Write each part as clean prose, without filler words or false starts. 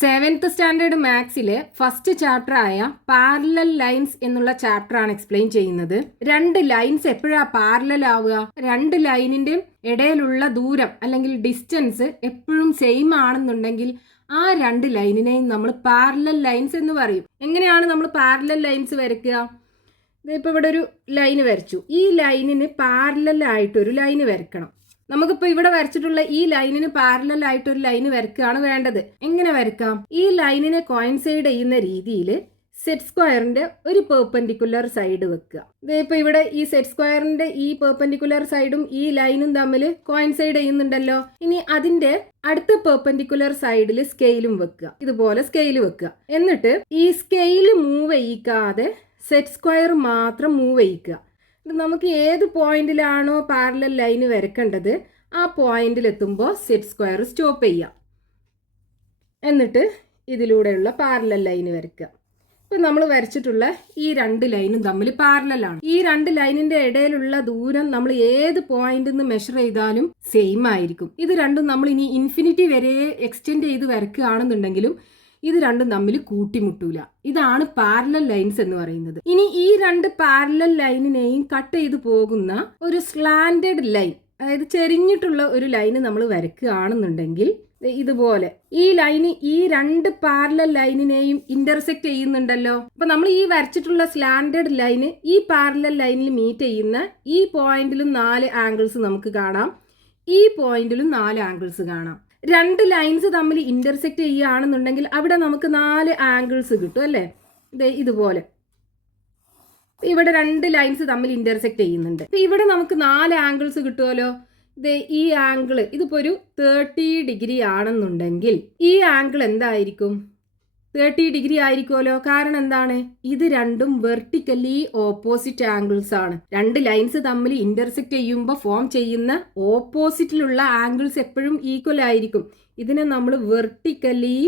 Seventh standard മാത്സിലെ first chapter ആയ parallel lines എന്നുള്ള chapter ആണ് എക്സ്പ്ലെയിൻ ചെയ്യുന്നത്. രണ്ട് ലൈൻസ് എപ്പോഴാ പാരലൽ ആവുക? രണ്ട് ലൈനിന്റെ ഇടയിലുള്ള ദൂരം അല്ലെങ്കിൽ ഡിസ്റ്റൻസ് എപ്പോഴും സെയിം ആണെന്നുണ്ടെങ്കിൽ ആ രണ്ട് ലൈനിനെയും നമ്മൾ പാരലൽ ലൈൻസ് എന്ന് പറയും. എങ്ങനെയാണ് നമ്മൾ പാരലൽ ലൈൻസ് വരയ്ക്കുക? ഇതിപ്പോൾ ഇവിടെ ഒരു ലൈന് വരച്ചു. ഈ ലൈനിന് പാരലൽ ആയിട്ടൊരു ലൈന് വരയ്ക്കണം. നമുക്കിപ്പോൾ ഇവിടെ വരച്ചിട്ടുള്ള ഈ ലൈനിന് പാരലൽ ആയിട്ട് ഒരു ലൈന് വരയ്ക്കുകയാണ് വേണ്ടത്. എങ്ങനെ വരയ്ക്കാം? ഈ ലൈനിനെ കോയിൻസൈഡ് ചെയ്യുന്ന രീതിയിൽ സെറ്റ് സ്ക്വയറിന്റെ ഒരു പെർപെൻഡിക്കുലർ സൈഡ് വെക്കുക. ഇതിപ്പോൾ ഇവിടെ ഈ സെറ്റ് സ്ക്വയറിന്റെ ഈ പെർപെൻഡിക്കുലർ സൈഡും ഈ ലൈനും തമ്മിൽ കോയിൻസൈഡ് ചെയ്യുന്നുണ്ടല്ലോ. ഇനി അതിന്റെ അടുത്ത പെർപെൻഡിക്കുലർ സൈഡിൽ സ്കെയിലും വെക്കുക. ഇതുപോലെ സ്കെയിൽ വെക്കുക. എന്നിട്ട് ഈ സ്കെയിൽ മൂവ് ചെയ്യിക്കാതെ സെറ്റ് സ്ക്വയർ മാത്രം മൂവ് ചെയ്യിക്കുക. നമുക്ക് ഏത് പോയിന്റിലാണോ പാരലൽ ലൈന് വരക്കേണ്ടത് ആ പോയിന്റിൽ എത്തുമ്പോൾ സെറ്റ് സ്ക്വയർ സ്റ്റോപ്പ് ചെയ്യാം. എന്നിട്ട് ഇതിലൂടെയുള്ള പാരലൽ ലൈന് വരയ്ക്കുക. ഇപ്പം നമ്മൾ വരച്ചിട്ടുള്ള ഈ രണ്ട് ലൈനും തമ്മിൽ പാരലലാണ്. ഈ രണ്ട് ലൈനിന്റെ ഇടയിലുള്ള ദൂരം നമ്മൾ ഏത് പോയിന്റിൽ നിന്ന് മെഷർ ചെയ്താലും സെയിം ആയിരിക്കും. ഇത് രണ്ടും നമ്മൾ ഇനി ഇൻഫിനിറ്റി വരെ എക്സ്റ്റെൻഡ് ചെയ്ത് വരയ്ക്കുകയാണെന്നുണ്ടെങ്കിലും ഇത് രണ്ടും തമ്മിൽ കൂട്ടിമുട്ടൂല. ഇതാണ് പാരലൽ ലൈൻസ് എന്ന് പറയുന്നത്. ഇനി ഈ രണ്ട് പാരലൽ ലൈനിനെയും കട്ട് ചെയ്ത് പോകുന്ന ഒരു സ്ലാൻഡഡ് ലൈൻ, അതായത് ചെരിഞ്ഞിട്ടുള്ള ഒരു ലൈന് നമ്മൾ വരയ്ക്കുകയാണെന്നുണ്ടെങ്കിൽ ഇതുപോലെ ഈ ലൈന് ഈ രണ്ട് പാരലൽ ലൈനിനെയും ഇന്റർസെക്ട് ചെയ്യുന്നുണ്ടല്ലോ. അപ്പൊ നമ്മൾ ഈ വരച്ചിട്ടുള്ള സ്ലാൻഡഡ് ലൈന് ഈ പാരലൽ ലൈനിൽ മീറ്റ് ചെയ്യുന്ന ഈ പോയിന്റിലും 4 ആംഗിൾസ് നമുക്ക് കാണാം, ഈ പോയിന്റിലും 4 ആംഗിൾസ് കാണാം. രണ്ട് ലൈൻസ് തമ്മിൽ ഇന്റർസെക്ട് ചെയ്യുകയാണെന്നുണ്ടെങ്കിൽ അവിടെ നമുക്ക് 4 ആംഗിൾസ് കിട്ടും അല്ലേ? ഇതുപോലെ ഇവിടെ രണ്ട് ലൈൻസ് തമ്മിൽ ഇന്റർസെക്ട് ചെയ്യുന്നുണ്ട്. ഇവിടെ നമുക്ക് 4 ആംഗിൾസ് കിട്ടുമല്ലോ. ഈ ആംഗിൾ ഇതിപ്പോ ഒരു 30 ഡിഗ്രി ആണെന്നുണ്ടെങ്കിൽ ഈ ആംഗിൾ എന്തായിരിക്കും? 30 ഡിഗ്രി ആയിരിക്കുമല്ലോ. കാരണം എന്താണ്? ഇത് രണ്ടും വെർട്ടിക്കലി ഓപ്പോസിറ്റ് ആംഗിൾസ് ആണ്. രണ്ട് ലൈൻസ് തമ്മിൽ ഇന്റർസെക്ട് ചെയ്യുമ്പോൾ ഫോം ചെയ്യുന്ന ഓപ്പോസിറ്റിലുള്ള ആംഗിൾസ് എപ്പോഴും ഈക്വൽ ആയിരിക്കും. ഇതിനെ നമ്മൾ വെർട്ടിക്കലി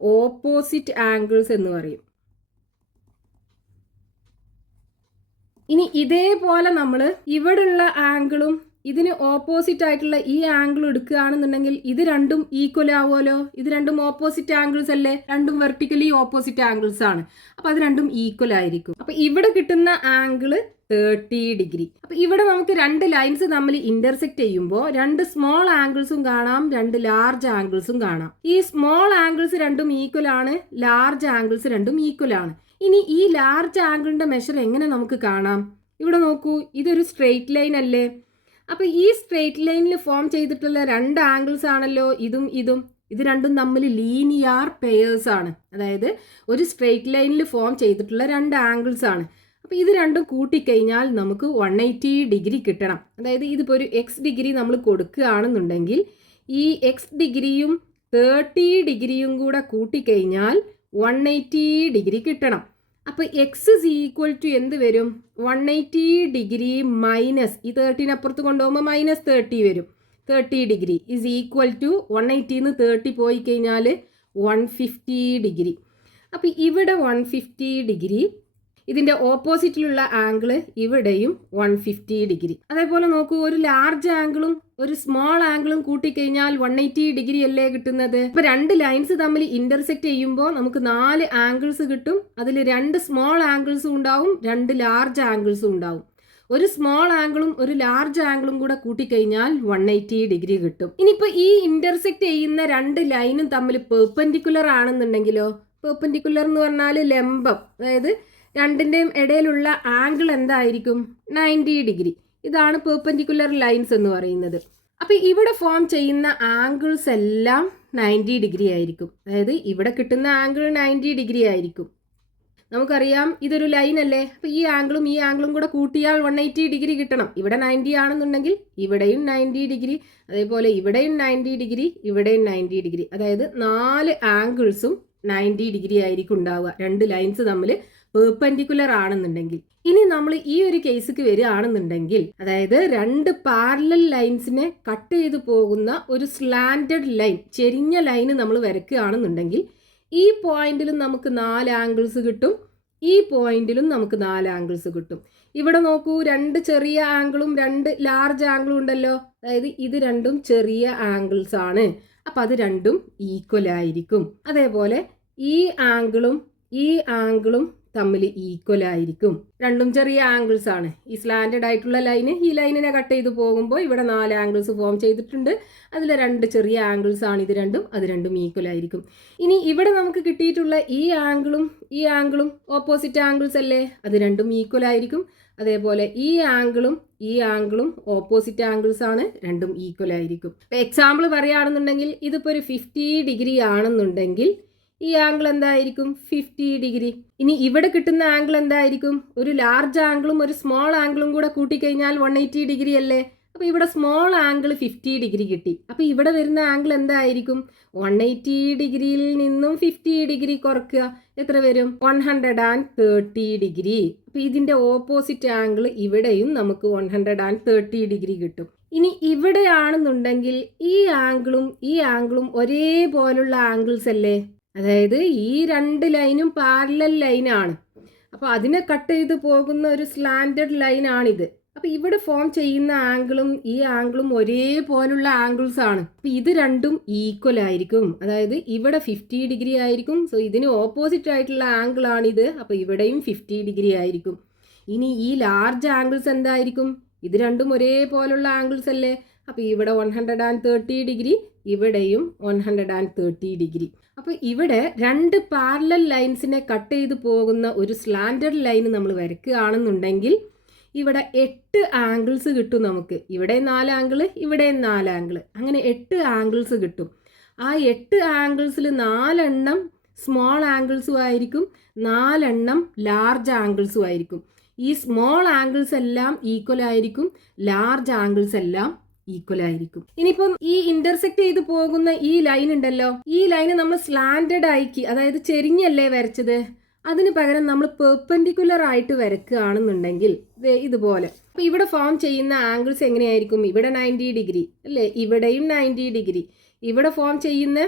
ഓപ്പോസിറ്റ് ആംഗിൾസ് എന്ന് പറയും. ഇനി ഇതേപോലെ നമ്മൾ ഇവിടെയുള്ള ആംഗിളും ഇതിന് ഓപ്പോസിറ്റ് ആയിട്ടുള്ള ഈ ആംഗിൾ എടുക്കുകയാണെന്നുണ്ടെങ്കിൽ ഇത് രണ്ടും ഈക്വൽ ആവുമല്ലോ. ഇത് രണ്ടും ഓപ്പോസിറ്റ് ആംഗിൾസ് അല്ലേ? രണ്ടും വെർട്ടിക്കലി ഓപ്പോസിറ്റ് ആംഗിൾസ് ആണ്. അപ്പൊ അത് രണ്ടും ഈക്വൽ ആയിരിക്കും. അപ്പൊ ഇവിടെ കിട്ടുന്ന ആംഗിൾ 30 ഡിഗ്രി. അപ്പൊ ഇവിടെ നമുക്ക് രണ്ട് ലൈൻസ് തമ്മിൽ ഇന്റർസെക്ട് ചെയ്യുമ്പോൾ രണ്ട് സ്മോൾ ആംഗിൾസും കാണാം, രണ്ട് ലാർജ് ആംഗിൾസും കാണാം. ഈ സ്മോൾ ആംഗിൾസ് രണ്ടും ഈക്വൽ ആണ്, ലാർജ് ആംഗിൾസ് രണ്ടും ഈക്വൽ ആണ്. ഇനി ഈ ലാർജ് ആംഗിളിന്റെ മെഷർ എങ്ങനെ നമുക്ക് കാണാം? ഇവിടെ നോക്കൂ, ഇതൊരു സ്ട്രെയിറ്റ് ലൈൻ അല്ലേ? അപ്പൊ ഈ സ്ട്രെയിറ്റ് ലൈനിൽ ഫോം ചെയ്തിട്ടുള്ള രണ്ട് ആംഗിൾസ് ആണല്ലോ ഇതും ഇതും. ഇത് രണ്ടും തമ്മിൽ ലീനിയർ പെയേഴ്സ് ആണ്. അതായത് ഒരു സ്ട്രെയിറ്റ് ലൈനിൽ ഫോം ചെയ്തിട്ടുള്ള രണ്ട് ആംഗിൾസ് ആണ്. അപ്പൊ ഇത് രണ്ടും കൂട്ടിക്കഴിഞ്ഞാൽ നമുക്ക് 180 ഡിഗ്രി കിട്ടണം. അതായത് ഇതിപ്പോൾ ഒരു എക്സ് ഡിഗ്രി നമ്മൾ കൊടുക്കുകയാണെന്നുണ്ടെങ്കിൽ ഈ എക്സ് ഡിഗ്രിയും 30 ഡിഗ്രിയും കൂടെ കൂട്ടിക്കഴിഞ്ഞാൽ 180 ഡിഗ്രി കിട്ടണം. അപ്പൊ എക്സ് ഇസ് ഈക്വൽ ടു എന്ത് വരും? 180 ഡിഗ്രി മൈനസ് ഈ 30 അപ്പുറത്ത് കൊണ്ടുപോകുമ്പോൾ -30 വരും. 30 ഡിഗ്രി ഇസ് ഈക്വൽ ടു 180 30 പോയി കഴിഞ്ഞാൽ 150 ഡിഗ്രി. അപ്പൊ ഇവിടെ 150 ഡിഗ്രി, ഇതിന്റെ ഓപ്പോസിറ്റിലുള്ള ആംഗിൾ ഇവിടെയും 150 ഡിഗ്രി. അതേപോലെ നോക്കൂ, ഒരു ലാർജ് ആംഗിളും ഒരു സ്മോൾ ആംഗിളും കൂട്ടിക്കഴിഞ്ഞാൽ 180 ഡിഗ്രി അല്ലേ കിട്ടുന്നത്? അപ്പൊ രണ്ട് ലൈൻസ് തമ്മിൽ ഇന്റർസെക്ട് ചെയ്യുമ്പോൾ നമുക്ക് 4 ആംഗിൾസ് കിട്ടും. അതിൽ രണ്ട് സ്മോൾ ആംഗിൾസും ഉണ്ടാവും, രണ്ട് ലാർജ് ആംഗിൾസും ഉണ്ടാവും. ഒരു സ്മോൾ ആംഗിളും ഒരു ലാർജ് ആംഗിളും കൂടെ കൂട്ടിക്കഴിഞ്ഞാൽ 180 ഡിഗ്രി കിട്ടും. ഇനിയിപ്പോ ഈ ഇന്റർസെക്ട് ചെയ്യുന്ന രണ്ട് ലൈനും തമ്മിൽ പെർപെൻഡിക്കുലർ ആണെന്നുണ്ടെങ്കിലോ? പെർപെൻഡിക്കുലർ എന്ന് പറഞ്ഞാൽ ലംബം, അതായത് രണ്ടിൻ്റെയും ഇടയിലുള്ള ആംഗിൾ എന്തായിരിക്കും? 90 ഡിഗ്രി. ഇതാണ് പെർപെൻഡിക്കുലർ ലൈൻസ് എന്ന് പറയുന്നത്. അപ്പൊ ഇവിടെ ഫോം ചെയ്യുന്ന ആംഗിൾസ് എല്ലാം 90 ഡിഗ്രി ആയിരിക്കും. അതായത് ഇവിടെ കിട്ടുന്ന ആംഗിൾ 90 ഡിഗ്രി ആയിരിക്കും. നമുക്കറിയാം ഇതൊരു ലൈൻ അല്ലേ? അപ്പൊ ഈ ആംഗിളും കൂടെ കൂട്ടിയാൽ 180 ഡിഗ്രി കിട്ടണം. ഇവിടെ 90 ആണെന്നുണ്ടെങ്കിൽ ഇവിടെയും 90 ഡിഗ്രി, അതേപോലെ ഇവിടെയും 90 ഡിഗ്രി, ഇവിടെയും 90 ഡിഗ്രി. അതായത് 4 ആംഗിൾസും 90 ഡിഗ്രി ആയിരിക്കും ഉണ്ടാവുക രണ്ട് ലൈൻസ് തമ്മിൽ പെർപെൻഡിക്കുലർ ആണെന്നുണ്ടെങ്കിൽ. ഇനി നമ്മൾ ഈ ഒരു കേസിക്ക് വരികയാണെന്നുണ്ടെങ്കിൽ, അതായത് രണ്ട് പാരലൽ ലൈൻസിനെ കട്ട് ചെയ്ത് പോകുന്ന ഒരു സ്ലാൻഡഡ് ലൈൻ, ചെരിഞ്ഞ ലൈന് നമ്മൾ വരയ്ക്കുകയാണെന്നുണ്ടെങ്കിൽ ഈ പോയിന്റിലും നമുക്ക് 4 ആംഗിൾസ് കിട്ടും, ഈ പോയിന്റിലും നമുക്ക് 4 ആംഗിൾസ് കിട്ടും. ഇവിടെ നോക്കൂ, രണ്ട് ചെറിയ ആംഗിളും രണ്ട് ലാർജ് ആംഗിളും ഉണ്ടല്ലോ. അതായത് ഇത് രണ്ടും ചെറിയ ആംഗിൾസ് ആണ്. അപ്പം അത് രണ്ടും ഈക്വൽ ആയിരിക്കും. അതേപോലെ ഈ ആംഗിളും തമ്മിൽ ഈക്വൽ ആയിരിക്കും. രണ്ടും ചെറിയ ആംഗിൾസ് ആണ്. ഈ സ്ലാൻഡഡ് ആയിട്ടുള്ള ലൈന് ഈ ലൈനിനെ കട്ട് ചെയ്ത് പോകുമ്പോൾ ഇവിടെ 4 ആംഗിൾസ് ഫോം ചെയ്തിട്ടുണ്ട്. അതിൽ 2 ചെറിയ ആംഗിൾസ് ആണ് ഇത് രണ്ടും. അത് രണ്ടും ഈക്വൽ ആയിരിക്കും. ഇനി ഇവിടെ നമുക്ക് കിട്ടിയിട്ടുള്ള ഈ ആംഗിളും ഓപ്പോസിറ്റ് ആംഗിൾസ് അല്ലേ? അത് രണ്ടും ഈക്വൽ ആയിരിക്കും. അതേപോലെ ഈ ആംഗിളും ഓപ്പോസിറ്റ് ആംഗിൾസ് ആണ്, രണ്ടും ഈക്വൽ ആയിരിക്കും. എക്സാമ്പിൾ പറയുകയാണെന്നുണ്ടെങ്കിൽ ഇതിപ്പോൾ ഒരു 50 ഡിഗ്രി ആണെന്നുണ്ടെങ്കിൽ ഈ ആംഗിൾ എന്തായിരിക്കും? 50 ഡിഗ്രി. ഇനി ഇവിടെ കിട്ടുന്ന ആംഗിൾ എന്തായിരിക്കും? ഒരു ലാർജ് ആംഗിളും ഒരു സ്മോൾ ആംഗിളും കൂടെ കൂട്ടിക്കഴിഞ്ഞാൽ 180 ഡിഗ്രി അല്ലേ? അപ്പോൾ ഇവിടെ സ്മോൾ ആംഗിൾ 50 ഡിഗ്രി കിട്ടി. അപ്പോൾ ഇവിടെ വരുന്ന ആംഗിൾ എന്തായിരിക്കും? 180 ഡിഗ്രിയിൽ നിന്നും 50 ഡിഗ്രി കുറയ്ക്കുക, എത്ര വരും? 130 ഡിഗ്രി. അപ്പോൾ ഇതിൻ്റെ ഓപ്പോസിറ്റ് ആംഗിൾ ഇവിടെയും നമുക്ക് 130 ഡിഗ്രി കിട്ടും. ഇനി ഇവിടെയാണെന്നുണ്ടെങ്കിൽ ഈ ആംഗിളും ഒരേപോലുള്ള ആംഗിൾസ് അല്ലേ? അതായത് ഈ 2 ലൈനും പാരലൽ ലൈനാണ്. അപ്പോൾ അതിനെ കട്ട് ചെയ്ത് പോകുന്ന ഒരു സ്ലാൻഡഡ് ലൈനാണിത്. അപ്പോൾ ഇവിടെ ഫോം ചെയ്യുന്ന ഈ ആംഗിളും ഒരേപോലുള്ള ആംഗിൾസ് ആണ്. അപ്പോൾ ഇത് രണ്ടും ഈക്വൽ ആയിരിക്കും. അതായത് ഇവിടെ 50 ഡിഗ്രി ആയിരിക്കും. സോ ഇതിന് ഓപ്പോസിറ്റ് ആയിട്ടുള്ള ആംഗിളാണിത്. അപ്പോൾ ഇവിടെയും 50 ഡിഗ്രി ആയിരിക്കും. ഇനി ഈ ലാർജ് ആംഗിൾസ് എന്തായിരിക്കും? ഇത് രണ്ടും ഒരേപോലുള്ള ആംഗിൾസ് അല്ലേ? അപ്പോൾ ഇവിടെ 130 ഡിഗ്രി, ഇവിടെയും 130 ഡിഗ്രി. അപ്പോൾ ഇവിടെ 2 പാരലൽ ലൈൻസിനെ കട്ട് ചെയ്ത് പോകുന്ന ഒരു സ്ലാൻഡഡ് ലൈൻ നമ്മൾ വരയ്ക്കുകയാണെന്നുണ്ടെങ്കിൽ ഇവിടെ 8 ആംഗിൾസ് കിട്ടും നമുക്ക്. ഇവിടെ 4 ആംഗിൾ, ഇവിടെ 4 ആംഗിൾ, അങ്ങനെ 8 ആംഗിൾസ് കിട്ടും. ആ 8 ആംഗിൾസിൽ 4 എണ്ണം സ്മോൾ ആംഗിൾസും ആയിരിക്കും, 4 എണ്ണം ലാർജ് ആംഗിൾസും ആയിരിക്കും. ഈ സ്മോൾ ആംഗിൾസ് എല്ലാം ഈക്വൽ ആയിരിക്കും, ലാർജ് ആംഗിൾസ് എല്ലാം ഈക്വൽ ആയിരിക്കും. ഇനിയിപ്പം ഈ ഇന്റർസെക്ട് ചെയ്ത് പോകുന്ന ഈ ലൈൻ ഉണ്ടല്ലോ, ഈ ലൈന് നമ്മൾ സ്ലാൻഡഡ് ആക്കി, അതായത് ചെരിഞ്ഞല്ലേ വരച്ചത്, അതിന് പകരം നമ്മൾ പെർപെൻഡിക്കുലർ ആയിട്ട് വരക്കുകയാണെന്നുണ്ടെങ്കിൽ ഇതുപോലെ. അപ്പോൾ ഇവിടെ ഫോം ചെയ്യുന്ന ആംഗിൾസ് എങ്ങനെയായിരിക്കും? ഇവിടെ 90 ഡിഗ്രി അല്ലേ? ഇവിടെയും 90 ഡിഗ്രി. ഇവിടെ ഫോം ചെയ്യുന്ന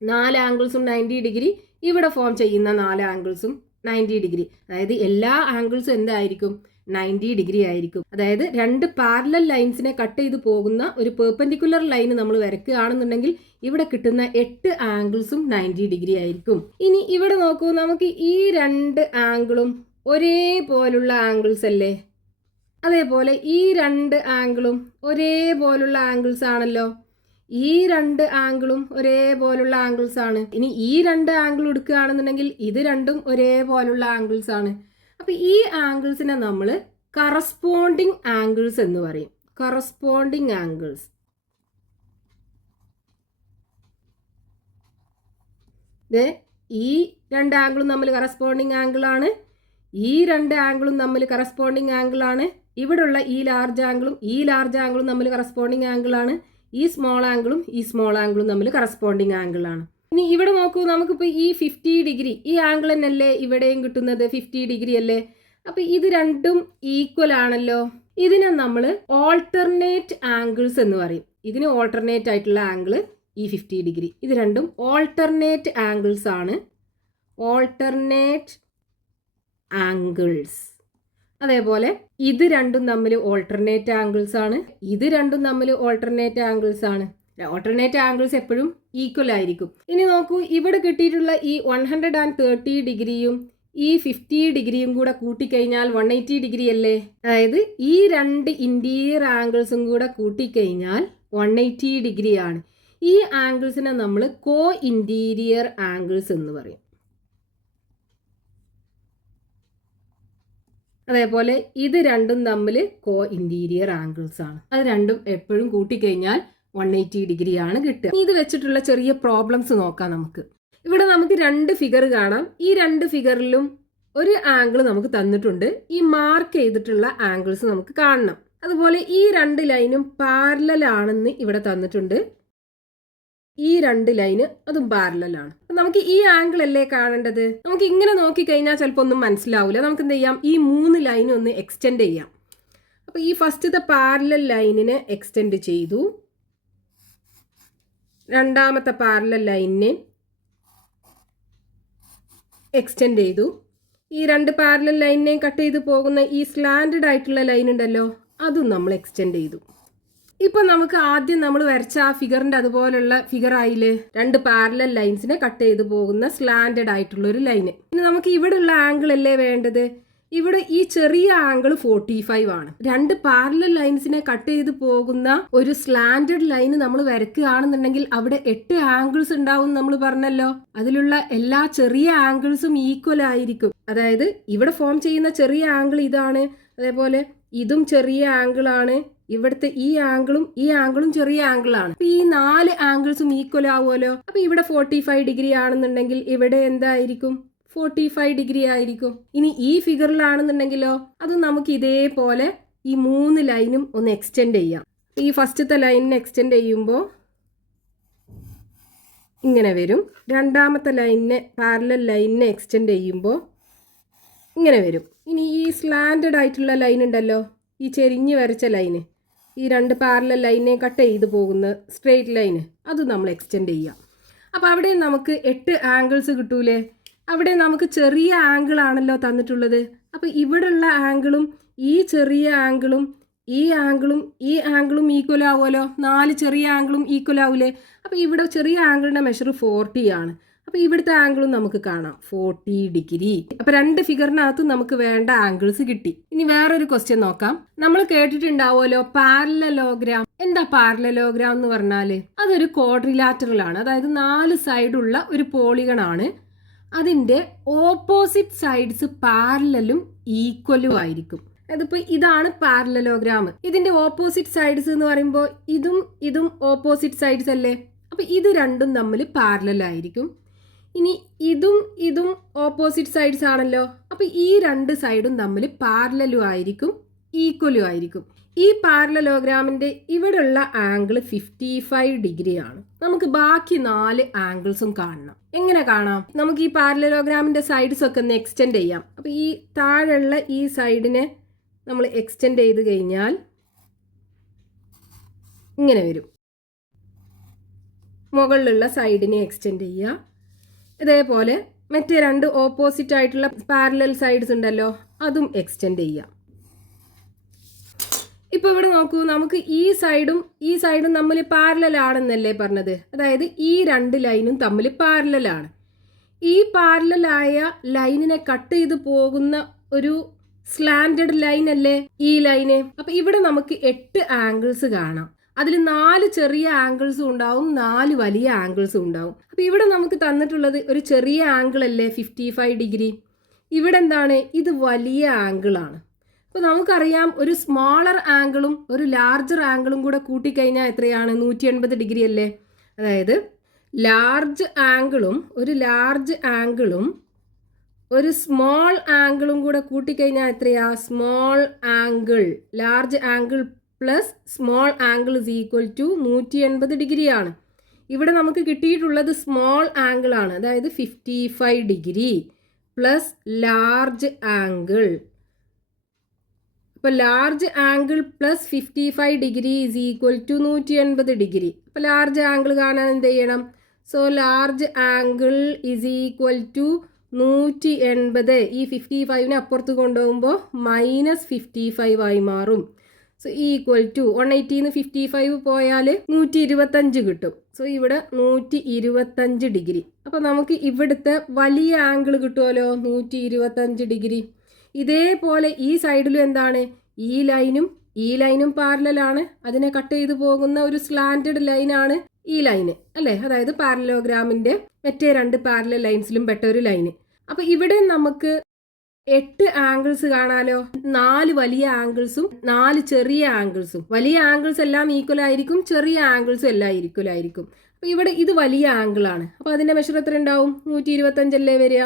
4 ആംഗിൾസും 90 ഡിഗ്രി, ഇവിടെ ഫോം ചെയ്യുന്ന 4 ആംഗിൾസും 90 ഡിഗ്രി. അതായത് എല്ലാ ആംഗിൾസും എന്തായിരിക്കും? 90 ഡിഗ്രി ആയിരിക്കും. അതായത് 2 പാരലൽ ലൈൻസിനെ കട്ട് ചെയ്ത് പോകുന്ന ഒരു പെർപെൻഡിക്കുലർ ലൈൻ നമ്മൾ വരയ്ക്കുകയാണെന്നുണ്ടെങ്കിൽ ഇവിടെ കിട്ടുന്ന 8 ആംഗിൾസും 90 ഡിഗ്രി ആയിരിക്കും. ഇനി ഇവിടെ നോക്കൂ, നമുക്ക് ഈ 2 ആംഗിളും ഒരേപോലുള്ള ആംഗിൾസ് അല്ലേ? അതേപോലെ ഈ 2 ആംഗിളും ഒരേപോലുള്ള ആംഗിൾസ് ആണല്ലോ. ഈ 2 ആംഗിളും ഒരേപോലുള്ള ആംഗിൾസ് ആണ്. ഇനി ഈ 2 ആംഗിൾ എടുക്കുകയാണെന്നുണ്ടെങ്കിൽ ഇത് രണ്ടും ഒരേപോലുള്ള ആംഗിൾസ് ആണ്. അപ്പോൾ ഈ ആംഗിൾസിനെ നമ്മൾ കറസ്പോണ്ടിങ് ആംഗിൾസ് എന്ന് പറയും. Corresponding angles. ഈ 2 ആംഗിളും തമ്മിൽ കറസ്പോണ്ടിങ് ആംഗിളാണ്. ഈ 2 ആംഗിളും തമ്മിൽ കറസ്പോണ്ടിങ് ആംഗിളാണ്. ഇവിടെയുള്ള ഈ ലാർജ് ആംഗിളും തമ്മിൽ കറസ്പോണ്ടിങ് ആംഗിളാണ്. ഈ സ്മോൾ ആംഗിളും തമ്മിൽ കറസ്പോണ്ടിങ് ആംഗിളാണ്. ഇനി ഇവിടെ നോക്കൂ, നമുക്കിപ്പോൾ ഈ 50 ഡിഗ്രി ഈ ആംഗിൾ തന്നെയല്ലേ ഇവിടെയും കിട്ടുന്നത്? 50 ഡിഗ്രി അല്ലേ? അപ്പോൾ ഇത് രണ്ടും ഈക്വൽ ആണല്ലോ. ഇതിനെ നമ്മൾ ഓൾട്ടർനേറ്റ് ആംഗിൾസ് എന്ന് പറയും. ഇതിന് ഓൾട്ടർനേറ്റ് ആയിട്ടുള്ള ആംഗിൾ ഈ 50 ഡിഗ്രി. ഇത് രണ്ടും ഓൾട്ടർനേറ്റ് ആംഗിൾസ് ആണ്. Alternate angles. അതേപോലെ ഇത് രണ്ടും തമ്മിൽ ഓൾട്ടർനേറ്റ് ആംഗിൾസ് ആണ്. ഇത് രണ്ടും തമ്മിൽ ഓൾട്ടർനേറ്റ് ആംഗിൾസ് ആണ്. ഓൾട്ടർനേറ്റ് ആംഗിൾസ് എപ്പോഴും ഈക്വൽ ആയിരിക്കും. ഇനി നോക്കൂ, ഇവിടെ കിട്ടിയിട്ടുള്ള ഈ 130 ഡിഗ്രിയും ഈ 50 ഡിഗ്രിയും കൂടെ കൂട്ടിക്കഴിഞ്ഞാൽ 180 ഡിഗ്രി അല്ലേ? അതായത് ഈ 2 ഇന്റീരിയർ ആംഗിൾസും കൂടെ കൂട്ടിക്കഴിഞ്ഞാൽ 180 ഡിഗ്രിയാണ്. ഈ ആംഗിൾസിനെ നമ്മൾ കോ ഇന്റീരിയർ ആംഗിൾസ് എന്ന് പറയും. അതേപോലെ ഇത് രണ്ടും തമ്മിൽ കോ ഇന്റീരിയർ ആംഗിൾസ് ആണ്. അത് രണ്ടും എപ്പോഴും കൂട്ടിക്കഴിഞ്ഞാൽ 180 ഡിഗ്രിയാണ് കിട്ടുക. ഇത് വെച്ചിട്ടുള്ള ചെറിയ പ്രോബ്ലംസ് നോക്കാം നമുക്ക്. ഇവിടെ നമുക്ക് 2 ഫിഗർ കാണാം. ഈ 2 ഫിഗറിലും ഒരു ആംഗിൾ നമുക്ക് തന്നിട്ടുണ്ട്. ഈ മാർക്ക് ചെയ്തിട്ടുള്ള ആംഗിൾസ് നമുക്ക് കാണണം. അതുപോലെ ഈ 2 ലൈനും പാരലൽ ആണെന്ന് ഇവിടെ തന്നിട്ടുണ്ട്. ഈ 2 ലൈന് അതും പാരലലാണ്. നമുക്ക് ഈ ആംഗിൾ അല്ലേ കാണേണ്ടത്? നമുക്ക് ഇങ്ങനെ നോക്കിക്കഴിഞ്ഞാൽ ചിലപ്പോൾ ഒന്നും മനസ്സിലാവില്ല. നമുക്ക് എന്ത് ചെയ്യാം? ഈ 3 ലൈനും ഒന്ന് എക്സ്റ്റെൻഡ് ചെയ്യാം. അപ്പോൾ ഈ ഫസ്റ്റത്തെ പാരലൽ ലൈനിനെ എക്സ്റ്റെൻഡ് ചെയ്തു. രണ്ടാമത്തെ പാരലൽ ലൈനിനെ എക്സ്റ്റെൻഡ് ചെയ്തു. ഈ 2 പാരലൽ ലൈനിനെയും കട്ട് ചെയ്ത് പോകുന്ന ഈ സ്ലാൻഡഡ് ആയിട്ടുള്ള ലൈൻ ഉണ്ടല്ലോ, അതും നമ്മൾ എക്സ്റ്റെൻഡ് ചെയ്തു. ഇപ്പൊ നമുക്ക് ആദ്യം നമ്മൾ വരച്ച ആ ഫിഗറിന്റെ അതുപോലുള്ള ഫിഗർ ആയില്ലേ, രണ്ട് പാരലൽ ലൈൻസിനെ കട്ട് ചെയ്ത് പോകുന്ന സ്ലാൻഡഡ് ആയിട്ടുള്ള ഒരു ലൈന്. ഇനി നമുക്ക് ഇവിടെ ഉള്ള ആംഗിൾ അല്ലേ വേണ്ടത്. ഇവിടെ ഈ ചെറിയ ആംഗിൾ 45 ആണ്. രണ്ട് പാരലൽ ലൈൻസിനെ കട്ട് ചെയ്ത് പോകുന്ന ഒരു സ്ലാൻഡഡ് ലൈൻ നമ്മൾ വരയ്ക്കുകയാണെന്നുണ്ടെങ്കിൽ അവിടെ 8 ആംഗിൾസ് ഉണ്ടാവും നമ്മൾ പറഞ്ഞല്ലോ. അതിലുള്ള എല്ലാ ചെറിയ ആംഗിൾസും ഈക്വൽ ആയിരിക്കും. അതായത് ഇവിടെ ഫോം ചെയ്യുന്ന ചെറിയ ആംഗിൾ ഇതാണ്, അതേപോലെ ഇതും ചെറിയ ആംഗിൾ ആണ്, ഇവിടുത്തെ ഈ ആംഗിളും ചെറിയ ആംഗിൾ ആണ്. അപ്പൊ ഈ 4 ആംഗിൾസും ഈക്വൽ ആവുമല്ലോ. അപ്പൊ ഇവിടെ 45 ഡിഗ്രി ആണെന്നുണ്ടെങ്കിൽ ഇവിടെ എന്തായിരിക്കും, 45 ഡിഗ്രി ആയിരിക്കും. ഇനി ഈ ഫിഗറിലാണെന്നുണ്ടെങ്കിലോ അത് നമുക്ക് ഇതേപോലെ ഈ 3 ലൈനും ഒന്ന് എക്സ്റ്റെൻഡ് ചെയ്യാം. ഈ ഫസ്റ്റത്തെ ലൈനിനെ എക്സ്റ്റെൻഡ് ചെയ്യുമ്പോൾ ഇങ്ങനെ വരും. രണ്ടാമത്തെ ലൈനിനെ പാരലൽ ലൈനിനെ എക്സ്റ്റെൻഡ് ചെയ്യുമ്പോൾ ഇങ്ങനെ വരും. ഇനി ഈ സ്ലാൻഡഡ് ആയിട്ടുള്ള ലൈൻ ഉണ്ടല്ലോ, ഈ ചെരിഞ്ഞ് വരച്ച ലൈന്, ഈ രണ്ട് പാരലൽ ലൈനെ കട്ട് ചെയ്ത് പോകുന്ന സ്ട്രെയിറ്റ് ലൈന്, അത് നമ്മൾ എക്സ്റ്റെൻഡ് ചെയ്യാം. അപ്പോൾ അവിടെ നമുക്ക് 8 ആംഗിൾസ് കിട്ടൂലേ. അവിടെ നമുക്ക് ചെറിയ ആംഗിൾ ആണല്ലോ തന്നിട്ടുള്ളത്. അപ്പോൾ ഇവിടെയുള്ള ആംഗിളും ഈ ചെറിയ ആംഗിളും ഈ ആംഗിളും ഈക്വൽ ആവുമല്ലോ. 4 ചെറിയ ആംഗിളും ഈക്വൽ ആവൂലേ. അപ്പോൾ ഇവിടെ ചെറിയ ആംഗിളിൻ്റെ മെഷർ 40 ആണ്. അപ്പോൾ ഇവിടുത്തെ ആംഗിളും നമുക്ക് കാണാം 40 ഡിഗ്രി. അപ്പോൾ രണ്ട് ഫിഗറിനകത്ത് നമുക്ക് വേണ്ട ആംഗിൾസ് കിട്ടി. ഇനി വേറൊരു ക്വസ്റ്റ്യൻ നോക്കാം. നമ്മൾ കേട്ടിട്ടുണ്ടാവുമല്ലോ പാരലലോഗ്രാം. എന്താ പാരലലോഗ്രാം എന്ന് പറഞ്ഞാൽ അതൊരു ക്വാഡ്രിലാറ്ററൽ ആണ്. അതായത് 4 സൈഡുള്ള ഒരു പോളിഗൺ ആണ്. അതിൻ്റെ ഓപ്പോസിറ്റ് സൈഡ്സ് പാരലലും ഈക്വലും ആയിരിക്കും. അതിപ്പോൾ ഇതാണ് പാരലലോഗ്രാം. ഇതിൻ്റെ ഓപ്പോസിറ്റ് സൈഡ്സ് എന്ന് പറയുമ്പോൾ ഇതും ഓപ്പോസിറ്റ് സൈഡ്സ് അല്ലേ. അപ്പോൾ ഇത് രണ്ടും തമ്മിൽ പാരലലായിരിക്കും. ഇനി ഇതും ഓപ്പോസിറ്റ് സൈഡ്സ് ആണല്ലോ. അപ്പോൾ ഈ രണ്ട് സൈഡും തമ്മിൽ പാരലലും ആയിരിക്കും, ഈക്വലും ആയിരിക്കും. ഈ പാരലലോഗ്രാമിൻ്റെ ഇവിടെയുള്ള ആംഗിൾ 55 ഡിഗ്രി ആണ്. നമുക്ക് ബാക്കി 4 ആംഗിൾസും കാണണം. എങ്ങനെ കാണാം? നമുക്ക് ഈ പാരലലോഗ്രാമിൻ്റെ സൈഡ്സ് ഒക്കെ ഒന്ന് എക്സ്റ്റെൻഡ് ചെയ്യാം. അപ്പോൾ ഈ താഴെയുള്ള ഈ സൈഡിനെ നമ്മൾ എക്സ്റ്റെൻഡ് ചെയ്ത് കഴിഞ്ഞാൽ ഇങ്ങനെ വരും. മുകളിലുള്ള സൈഡിനെ എക്സ്റ്റെൻഡ് ചെയ്യുക. ഇതേപോലെ മറ്റേ രണ്ട് ഓപ്പോസിറ്റ് ആയിട്ടുള്ള പാരലൽ സൈഡ്സ് ഉണ്ടല്ലോ, അതും എക്സ്റ്റെൻഡ് ചെയ്യുക. ഇപ്പോൾ ഇവിടെ നോക്കൂ, നമുക്ക് ഈ സൈഡും തമ്മിൽ പാരലൽ ആണെന്നല്ലേ പറഞ്ഞത്. അതായത് ഈ രണ്ട് ലൈനും തമ്മിൽ പാരലലാണ്. ഈ പാരലലായ ലൈനിനെ കട്ട് ചെയ്ത് പോകുന്ന ഒരു സ്ലാൻഡഡ് ലൈൻ അല്ലേ ഈ ലൈന്. അപ്പം ഇവിടെ നമുക്ക് 8 ആംഗിൾസ് കാണാം. അതിൽ 4 ചെറിയ ആംഗിൾസും ഉണ്ടാവും, 4 വലിയ ആംഗിൾസും ഉണ്ടാവും. അപ്പം ഇവിടെ നമുക്ക് തന്നിട്ടുള്ളത് ഒരു ചെറിയ ആംഗിൾ അല്ലേ 55 ഡിഗ്രി. ഇവിടെ എന്താണ്, ഇത് വലിയ ആംഗിളാണ്. അപ്പോൾ നമുക്കറിയാം ഒരു സ്മോളർ ആംഗിളും ഒരു ലാർജർ ആംഗിളും കൂടെ കൂട്ടിക്കഴിഞ്ഞാൽ എത്രയാണ്, 180 ഡിഗ്രി അല്ലേ. അതായത് ലാർജ് ആംഗിളും ഒരു സ്മോൾ ആംഗിളും കൂടെ കൂട്ടിക്കഴിഞ്ഞാൽ എത്രയാ, small angle, large angle plus small angle is equal to 180 ഡിഗ്രിയാണ്. ഇവിടെ നമുക്ക് കിട്ടിയിട്ടുള്ളത് സ്മോൾ ആംഗിൾ ആണ്. അതായത് 55 ഡിഗ്രി പ്ലസ് ലാർജ് ആംഗിൾ. അപ്പോൾ large angle plus 55 degree is equal to 180 degree. അപ്പോൾ ലാർജ് ആംഗിൾ കാണാൻ എന്ത് ചെയ്യണം? So large angle is equal to 180. ഈ 55നെ അപ്പുറത്ത് കൊണ്ടുപോകുമ്പോൾ -55 ആയി മാറും. സോ ഈക്വൽ ടു 180 55 പോയാൽ 125 കിട്ടും. സോ ഇവിടെ 125 ഡിഗ്രി. അപ്പോൾ നമുക്ക് ഇവിടുത്തെ വലിയ ആംഗിൾ കിട്ടുമല്ലോ 125 ഡിഗ്രി. ഇതേപോലെ ഈ സൈഡിലും എന്താണ്, ഈ ലൈനും പാരലലാണ്. അതിനെ കട്ട് ചെയ്ത് പോകുന്ന ഒരു സ്ലാൻഡഡ് ലൈനാണ് ഈ ലൈന് അല്ലേ. അതായത് പാരലലോഗ്രാമിൻ്റെ മറ്റേ രണ്ട് പാരലൽ ലൈൻസിലും പെട്ട ഒരു ലൈന്. അപ്പോൾ ഇവിടെ നമുക്ക് 8 ആംഗിൾസ് കാണാലോ. 4 വലിയ ആംഗിൾസും 4 ചെറിയ ആംഗിൾസും. വലിയ ആംഗിൾസ് എല്ലാം ഈക്വൽ ആയിരിക്കും, ചെറിയ ആംഗിൾസും എല്ലാം ഈക്വൽ ആയിരിക്കും. അപ്പോൾ ഇവിടെ ഇത് വലിയ ആംഗിളാണ്. അപ്പോൾ അതിൻ്റെ മെഷർ എത്ര ഉണ്ടാവും, 125 അല്ലേ വരിക.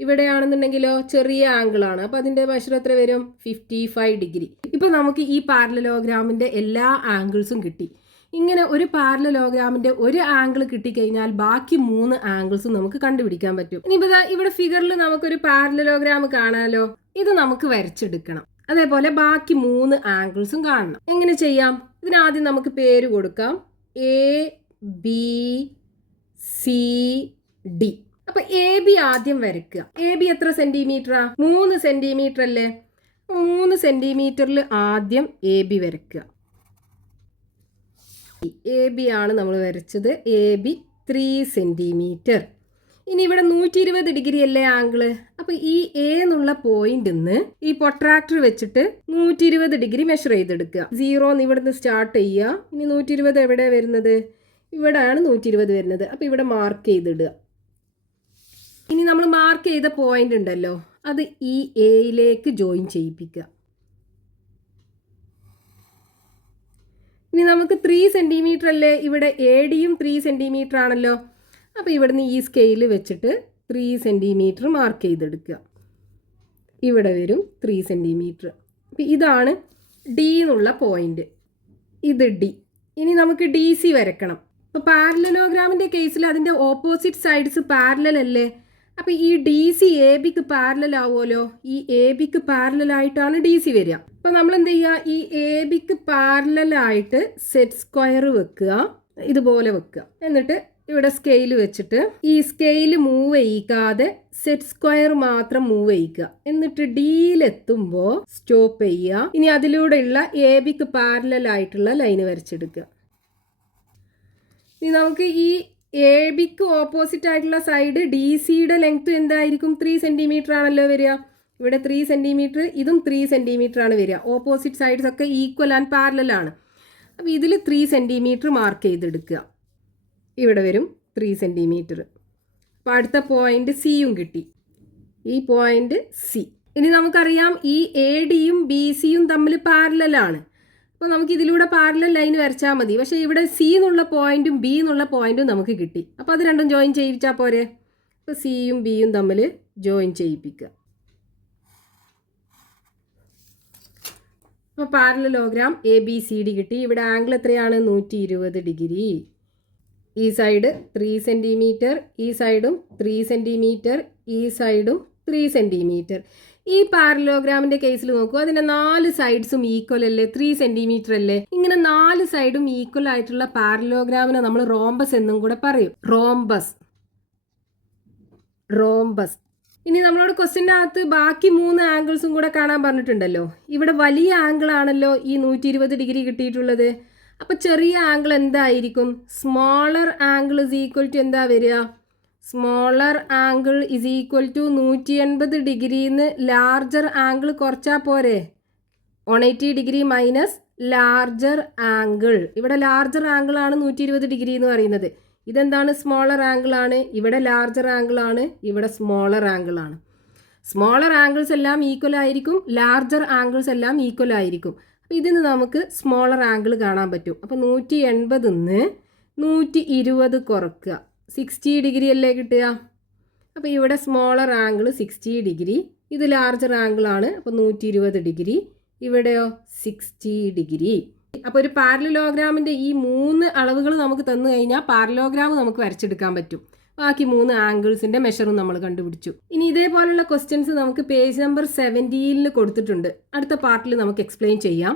ഇവിടെയാണെന്നുണ്ടെങ്കിലോ ചെറിയ ആംഗിളാണ്. അപ്പോൾ അതിൻ്റെ മെഷർ എത്ര വരും, 55 ഡിഗ്രി. ഇപ്പോൾ നമുക്ക് ഈ പാരലലോഗ്രാമിൻ്റെ എല്ലാ ആംഗിൾസും കിട്ടി. ഇങ്ങനെ ഒരു പാരലലോഗ്രാമിൻ്റെ ഒരു ആംഗിൾ കിട്ടിക്കഴിഞ്ഞാൽ ബാക്കി 3 ആംഗിൾസും നമുക്ക് കണ്ടുപിടിക്കാൻ പറ്റും. ഇനിയിപ്പോൾ ഇവിടെ ഫിഗറിൽ നമുക്കൊരു പാരലലോഗ്രാം കാണാമല്ലോ. ഇത് നമുക്ക് വരച്ചെടുക്കണം. അതേപോലെ ബാക്കി 3 ആംഗിൾസും കാണണം. എങ്ങനെ ചെയ്യാം? ഇതിനാദ്യം നമുക്ക് പേര് കൊടുക്കാം, ABCD. അപ്പോൾ AB ആദ്യം വരയ്ക്കുക. AB എത്ര സെൻറ്റിമീറ്ററാ, 3 സെൻറ്റിമീറ്റർ അല്ലേ. 3 സെൻറ്റിമീറ്ററിൽ ആദ്യം AB വരയ്ക്കുക. എ ബി ആണ് നമ്മൾ വരച്ചത്. A B 3 centimetre. ഇനി ഇവിടെ 120 ഡിഗ്രി അല്ലേ ആംഗിള്. അപ്പോൾ ഈ എ എന്നുള്ള പോയിന്റിൽ നിന്ന് ഈ പ്രൊട്രാക്ടർ വെച്ചിട്ട് 120 ഡിഗ്രി മെഷർ ചെയ്തെടുക്കുക. 0 ഇവിടുന്ന് സ്റ്റാർട്ട് ചെയ്യുക. ഇനി 120 എവിടെ വരുന്നത്? ഇവിടെയാണ് 120 വരുന്നത്. അപ്പോൾ ഇവിടെ മാർക്ക് ചെയ്തിടുക. ഇനി നമ്മൾ മാർക്ക് ചെയ്ത പോയിന്റ് ഉണ്ടല്ലോ, അത് ഈ എയിലേക്ക് ജോയിൻ ചെയ്യിപ്പിക്കുക. ഇനി നമുക്ക് 3 സെൻറ്റിമീറ്റർ അല്ലേ, ഇവിടെ എ ഡിയും 3 സെൻറ്റിമീറ്റർ ആണല്ലോ. അപ്പോൾ ഇവിടുന്ന് ഈ സ്കെയിൽ വെച്ചിട്ട് 3 സെൻറ്റിമീറ്റർ മാർക്ക് ചെയ്തെടുക്കുക. ഇവിടെ വരും 3 സെൻറ്റിമീറ്റർ. അപ്പോൾ ഇതാണ് ഡി എന്നുള്ള പോയിന്റ്. ഇത് ഡി. ഇനി നമുക്ക് ഡി സി വരക്കണം. അപ്പോൾ പാരലലോഗ്രാമിൻ്റെ കേസിൽ അതിൻ്റെ ഓപ്പോസിറ്റ് സൈഡ്സ് പാരലൽ അല്ലേ. അപ്പോൾ ഈ ഡി സി എ ബിക്ക് പാരലൽ ആവുമല്ലോ. ഈ എ ബിക്ക് പാരലലായിട്ടാണ് ഡി സി വരിക. അപ്പോൾ നമ്മൾ എന്ത് ചെയ്യുക? ഈ എ ബിക്ക് പാരലലായിട്ട് സെറ്റ് സ്ക്വയർ വെക്കുക. ഇതുപോലെ വെക്കുക. എന്നിട്ട് ഇവിടെ സ്കെയിൽ വെച്ചിട്ട് ഈ സ്കെയിൽ മൂവ് ചെയ്യിക്കാതെ സെറ്റ് സ്ക്വയർ മാത്രം മൂവ് ചെയ്യിക്കുക. എന്നിട്ട് ഡിയിലെത്തുമ്പോൾ സ്റ്റോപ്പ് ചെയ്യുക. ഇനി അതിലൂടെയുള്ള എ ബിക്ക് പാരലലായിട്ടുള്ള ലൈന് വരച്ചെടുക്കുക. ഇനി നമുക്ക് ഈ എ ബിക്ക് ഓപ്പോസിറ്റ് ആയിട്ടുള്ള സൈഡ് ഡി സിയുടെ ലെങ്ത് എന്തായിരിക്കും? 3 സെൻറ്റിമീറ്റർ ആണല്ലോ വരിക. ഇവിടെ 3 സെൻറ്റിമീറ്റർ, ഇതും 3 സെൻറ്റിമീറ്റർ ആണ് വരിക. ഓപ്പോസിറ്റ് സൈഡ്സ് ഒക്കെ ഈക്വൽ ആൻഡ് പാരലലാണ്. അപ്പോൾ ഇതിൽ 3 സെൻറ്റിമീറ്റർ മാർക്ക് ചെയ്തെടുക്കുക. ഇവിടെ വരും 3 സെൻറ്റിമീറ്റർ. അപ്പോൾ അടുത്ത പോയിന്റ് സിയും കിട്ടി. ഈ പോയിന്റ് സി. ഇനി നമുക്കറിയാം ഈ എ ഡിയും ബി സിയും തമ്മിൽ പാരലലാണ്. അപ്പോൾ നമുക്ക് ഇതിലൂടെ പാരലൽ ലൈൻ വരച്ചാൽ മതി. പക്ഷേ ഇവിടെ സി എന്നുള്ള പോയിന്റും ബി എന്നുള്ള പോയിന്റും നമുക്ക് കിട്ടി. അപ്പോൾ അത് രണ്ടും ജോയിൻ ചെയ്യിച്ചാൽ പോരെ. അപ്പോൾ സിയും ബിയും തമ്മിൽ ജോയിൻ ചെയ്യിപ്പിക്കുക. അപ്പോൾ parallelogram A B C D കിട്ടി. ഇവിടെ ആംഗിൾ എത്രയാണ്? 120 ഡിഗ്രി. ഈ സൈഡ് 3 സെൻറ്റിമീറ്റർ, ഈ സൈഡും 3 സെൻറ്റിമീറ്റർ, ഈ സൈഡും 3 സെൻറ്റിമീറ്റർ. ഈ പാരലോഗ്രാമിന്റെ കേസിൽ നോക്കൂ, അതിന്റെ 4 സൈഡ്സും ഈക്വൽ അല്ലേ? 3 സെൻറ്റിമീറ്റർ അല്ലേ? ഇങ്ങനെ 4 സൈഡും ഈക്വൽ ആയിട്ടുള്ള പാരലോഗ്രാമിനെ നമ്മൾ റോംബസ് എന്നും കൂടെ പറയും. റോംബസ്. ഇനി നമ്മളോട് ക്വസ്റ്റ്യൻ്റെ അകത്ത് ബാക്കി 3 ആംഗിൾസും കൂടെ കാണാൻ പറഞ്ഞിട്ടുണ്ടല്ലോ. ഇവിടെ വലിയ ആംഗിൾ ആണല്ലോ ഈ 120 ഡിഗ്രി കിട്ടിയിട്ടുള്ളത്. അപ്പോൾ ചെറിയ ആംഗിൾ എന്തായിരിക്കും? Smaller angle is equal to എന്താ വരിക? Smaller angle is equal to 180 ഡിഗ്രിന്ന് ലാർജർ ആംഗിൾ കുറച്ചാൽ പോരെ? 180 ഡിഗ്രി മൈനസ് ലാർജർ ആംഗിൾ. ഇവിടെ ലാർജർ ആംഗിൾ ആണ് 120 ഡിഗ്രി എന്ന് പറയുന്നത്. ഇതെന്താണ്? സ്മോളർ ആംഗിൾ ആണ്. ഇവിടെ ലാർജർ ആംഗിൾ ആണ്, ഇവിടെ സ്മോളർ ആംഗിൾ ആണ്. സ്മോളർ ആംഗിൾസ് എല്ലാം ഈക്വൽ ആയിരിക്കും, ലാർജർ ആംഗിൾസ് എല്ലാം ഈക്വൽ ആയിരിക്കും. അപ്പോൾ ഇതിന് നമുക്ക് സ്മോളർ ആംഗിൾ കാണാൻ പറ്റും. അപ്പോൾ 180ന്ന് 120 കുറക്കുക. 60 ഡിഗ്രി അല്ലേ കിട്ടുക. അപ്പോൾ ഇവിടെ സ്മോളർ ആംഗിൾ 60 ഡിഗ്രി, ഇത് ലാർജർ ആംഗിൾ ആണ്. അപ്പോൾ 120 ഡിഗ്രി. ഇവിടെയോ 60 ഡിഗ്രി. അപ്പോൾ ഒരു പാരലലോഗ്രാമിൻ്റെ ഈ 3 അളവുകൾ നമുക്ക് തന്നു കഴിഞ്ഞാൽ പാരലോഗ്രാം നമുക്ക് വരച്ചെടുക്കാൻ പറ്റും. ബാക്കി 3 ആംഗിൾസിൻ്റെ മെഷറും നമ്മൾ കണ്ടുപിടിച്ചു. ഇനി ഇതേപോലുള്ള ക്വസ്റ്റ്യൻസ് നമുക്ക് പേജ് നമ്പർ 17 കൊടുത്തിട്ടുണ്ട്. അടുത്ത പാർട്ടിൽ നമുക്ക് എക്സ്പ്ലെയിൻ ചെയ്യാം.